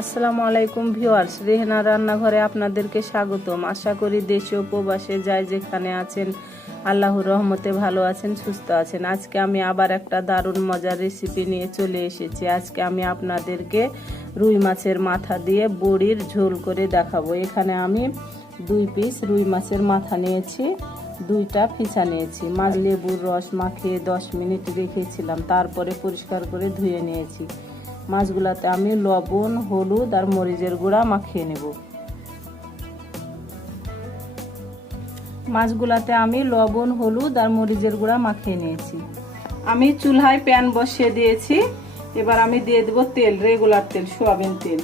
আসসালামু আলাইকুম ভিউয়ার্স, রেহনা রান্নাঘরে আপনাদেরকে স্বাগতম। আশা করি দেশে উপবাসে যাই যেখানে আছেন, আল্লাহর রহমতে ভালো আছেন, সুস্থ আছেন। আজকে আমি আবার একটা দারুণ মজার রেসিপি নিয়ে চলে এসেছি। আজকে আমি আপনাদেরকে রুই মাছের মাথা দিয়ে বড়ির ঝোল করে দেখাবো। এখানে আমি দুই পিস রুই মাছের মাথা নিয়েছি, দুইটা ফিচা নিয়েছি। মাছ লেবুর রস মাখিয়ে দশ মিনিট রেখেছিলাম, তারপরে পরিষ্কার করে ধুয়ে নিয়েছি। মাছগুলাতে আমি লবণ, হলুদ আর মরিচের গুঁড়া মাখিয়ে নেব। মাছগুলাতে আমি লবণ, হলুদ আর মরিচের গুঁড়া মাখিয়ে নিয়েছি। আমি চুলহায় প্যান বসিয়ে দিয়েছি। এবার আমি দিয়ে দেবো তেল, রেগুলার তেল, সোয়াবিন তেল।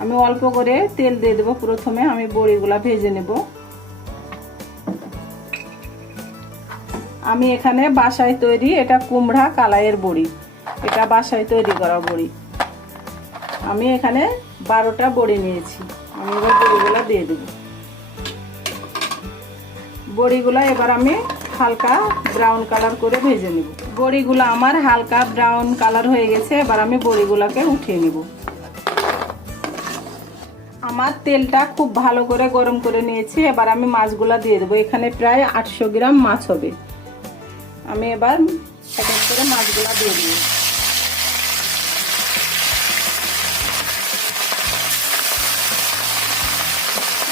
আমি অল্প করে তেল দিয়ে দেবো প্রথমে, আমি বড়িগুলা ভেজে নেব। আমি এখানে বাসায় তৈরি এটা কুমড়া কালাইয়ের বড়ি। এটা বাসায় তৈরি করা বড়ি। আমি এখানে বারোটা বড়ি নিয়েছি। আমি এবার বড়িগুলো দিয়ে দেব। বড়িগুলো এবার আমি হালকা ব্রাউন কালার করে ভেজে নেব। বড়িগুলো আমার হালকা ব্রাউন কালার হয়ে গেছে, এবার আমি বড়িগুলোকে উঠিয়ে নেব। আমার তেলটা খুব ভালো করে গরম করে নিয়েছি, এবার আমি মাছগুলো দিয়ে দেবো। এখানে প্রায় আটশো গ্রাম মাছ হবে। আমি এবার এক করে মাছগুলো দিয়ে দিই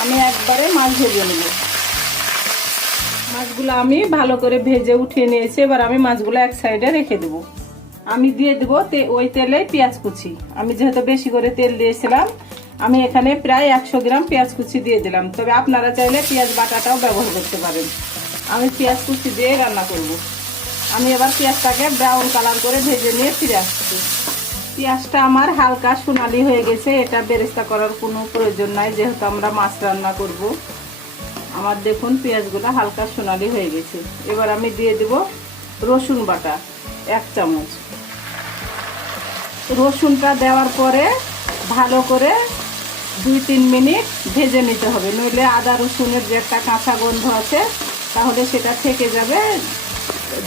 আমি একবারে মাছ ভেজে নেব। মাছগুলো আমি ভালো করে ভেজে উঠিয়ে নিয়েছি, এবার আমি মাছগুলো এক সাইডে রেখে দেবো। আমি দিয়ে দেবো ওই তেলে পেঁয়াজ কুচি। আমি যেহেতু বেশি করে তেল দিয়েছিলাম, আমি এখানে প্রায় একশো গ্রাম পেঁয়াজ কুচি দিয়ে দিলাম। তবে আপনারা চাইলে পেঁয়াজ বাটাটাও ব্যবহার করতে পারেন। আমি পেঁয়াজ কুচি দিয়ে রান্না করব। আমি এবার পেঁয়াজটাকে ব্রাউন কালার করে ভেজে নিয়ে ফিরে আসছি। পেঁয়াজটা আমার হালকা সোনালি হয়ে গেছে, এটা বেরেস্তা করার কোনো প্রয়োজন নাই, যেহেতু আমরা মাছ রান্না করব। আমার দেখুন পেঁয়াজগুলো হালকা সোনালি হয়ে গেছে। এবার আমি দিয়ে দেব রসুন বাটা, এক চামচ। রসুনটা দেওয়ার পরে ভালো করে দুই তিন মিনিট ভেজে নিতে হবে, নইলে আদা রসুনের যে একটা কাঁচা গন্ধ আছে, তাহলে সেটা থেকে যাবে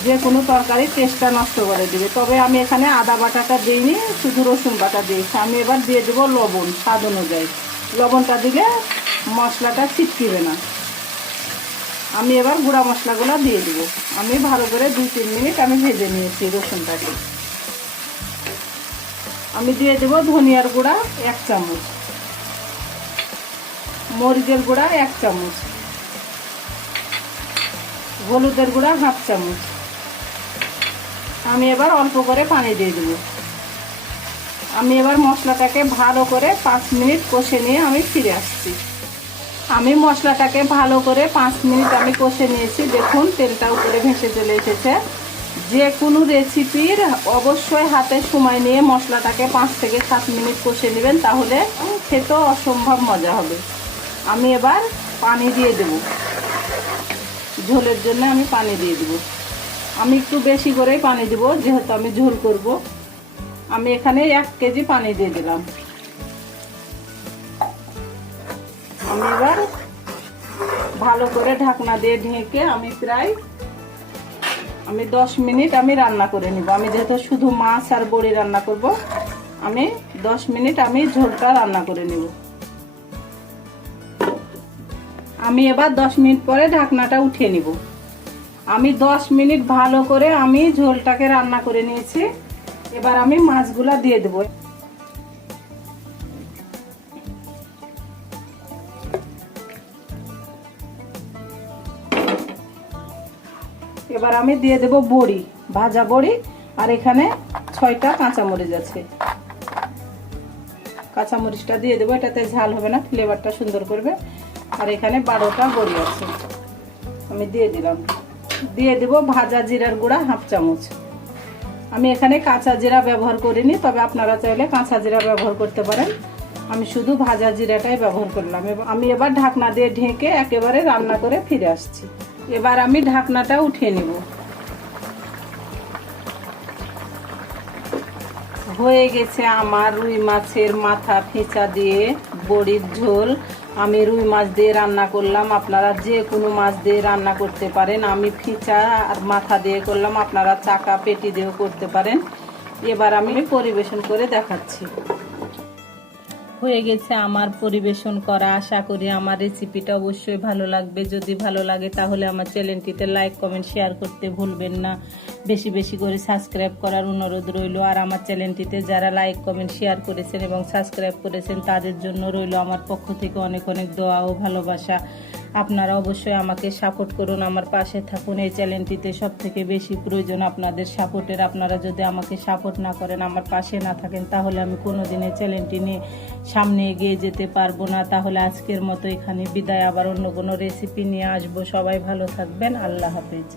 যে কোনো তরকারি টেস্টটা নষ্ট করে দেবে। তবে আমি এখানে আদা বাটাটা দিইনি, শুধু রসুন বাটা দিয়েছি। আমি এবার দিয়ে দেবো লবণ, স্বাদ অনুযায়ী। লবণটা দিলে মশলাটা ছিটকিবে না। আমি এবার গুঁড়া মশলাগুলো দিয়ে দেবো। আমি ভালো করে দুই তিন মিনিট আমি ভেজে নিয়েছি রসুনটাকে। আমি দিয়ে দেবো ধনিয়ার গুঁড়া এক চামচ। মরিচের গুঁড়া এক চামচ। হলুদের গুঁড়া হাফ চামচ। আমি এবার অল্প করে পানি দিয়ে দেব। আমি এবার মশলাটাকে ভালো করে পাঁচ মিনিট কষে নিয়ে আমি ফিরে আসছি। আমি মশলাটাকে ভালো করে পাঁচ মিনিট আমি কষে নিয়েছি। দেখুন, তেলটা উপরে ভেসে চলে এসেছে। যে কোনো রেসিপির অবশ্যই হাতে সময় নিয়ে মশলাটাকে পাঁচ থেকে সাত মিনিট কষে নেবেন, তাহলে খেতেও অসম্ভব মজা হবে। আমি এবার পানি দিয়ে দেব। ঝোলের জন্য আমি পানি দিয়ে দেব। আমি একটু বেশি করেই পানি দেব, যেহেতু আমি ঝোল করব। আমি এখানে এক কেজি পানি দিয়ে দিলাম। আমি এবার ভালো করে ঢাকনা দিয়ে ঢেকে আমি প্রায়, আমি দশ মিনিট আমি রান্না করে নিব। আমি যেহেতু শুধু মাছ আর বড়ি রান্না করব, আমি দশ মিনিট আমি ঝোলটা রান্না করে নেব। আমি এবার দশ মিনিট পরে ঢাকনাটা উঠিয়ে নিব। আমি দশ মিনিট ভালো করে আমি ঝোলটাকে রান্না করে নিয়েছি। এবার আমি মাছগুলা দিয়ে দেবো। এবার আমি দিয়ে দেব বড়ি, ভাজা বড়ি, আর এখানে ছয়টা কাঁচামরিচ আছে। কাঁচামরিচটা দিয়ে দেবো, এটাতে ঝাল হবে না ফ্লেভারটা সুন্দর করবে। আর এখানে বারোটা বড়ি আছে। আমি দিয়ে দিলাম। দিয়ে দেব ভাজা জিরার গুঁড়া হাফ চামচ। আমি এখানে কাঁচা জিরা ব্যবহার করিনি, তবে আপনারা চাইলে কাঁচা জিরা ব্যবহার করতে পারেন। আমি শুধু ভাজা জিরাটাই ব্যবহার করলাম। আমি এবার ঢাকনা দিয়ে ঢেকে একেবারে রান্না করে ফিরে আসছি। এবার আমি ঢাকনাটা উঠিয়ে নিব। হয়ে গেছে আমার রুই মাছের মাথা ফেঁচা দিয়ে বড়ির ঝোল। আমি রুই মাছ দিয়ে রান্না করলাম। আপনারা যে কোনো মাছ দিয়ে রান্না করতে পারেন। আমি ফিচা আর মাথা দিয়ে করলাম। আপনারা চাকা, পেটি দিয়েও করতে পারেন। এবার আমি পরিবেশন করে দেখাচ্ছি। হয়ে গেছে আমার পরিবেশন করা। আশা করি আমার রেসিপিটা অবশ্যই ভালো লাগবে। যদি ভালো লাগে তাহলে আমার চ্যানেলটিতে লাইক কমেন্ট শেয়ার করতে ভুলবেন না। বেশি বেশি করে সাবস্ক্রাইব করার অনুরোধ রইল। আর আমার চ্যানেলটিতে যারা লাইক কমেন্ট শেয়ার করেছেন এবং সাবস্ক্রাইব করেছেন তাদের জন্য রইল আমার পক্ষ থেকে অনেক অনেক দোয়া ও ভালোবাসা। আপনারা অবশ্যই আমাকে সাপোর্ট করুন, আমার পাশে থাকুন। এই চ্যানেলটিতে সব থেকে বেশি প্রয়োজন আপনাদের সাপোর্টের আপনারা যদি আমাকে সাপোর্ট না করেন, আমার পাশে না থাকেন, তাহলে আমি কোনোদিন এই চ্যানেলটি নিয়ে সামনে এগিয়ে যেতে পারব না। তাহলে আজকের মতো এখানে বিদায়। আবার অন্য কোনো রেসিপি নিয়ে আসব। সবাই ভালো থাকবেন। আল্লাহ হাফেজ।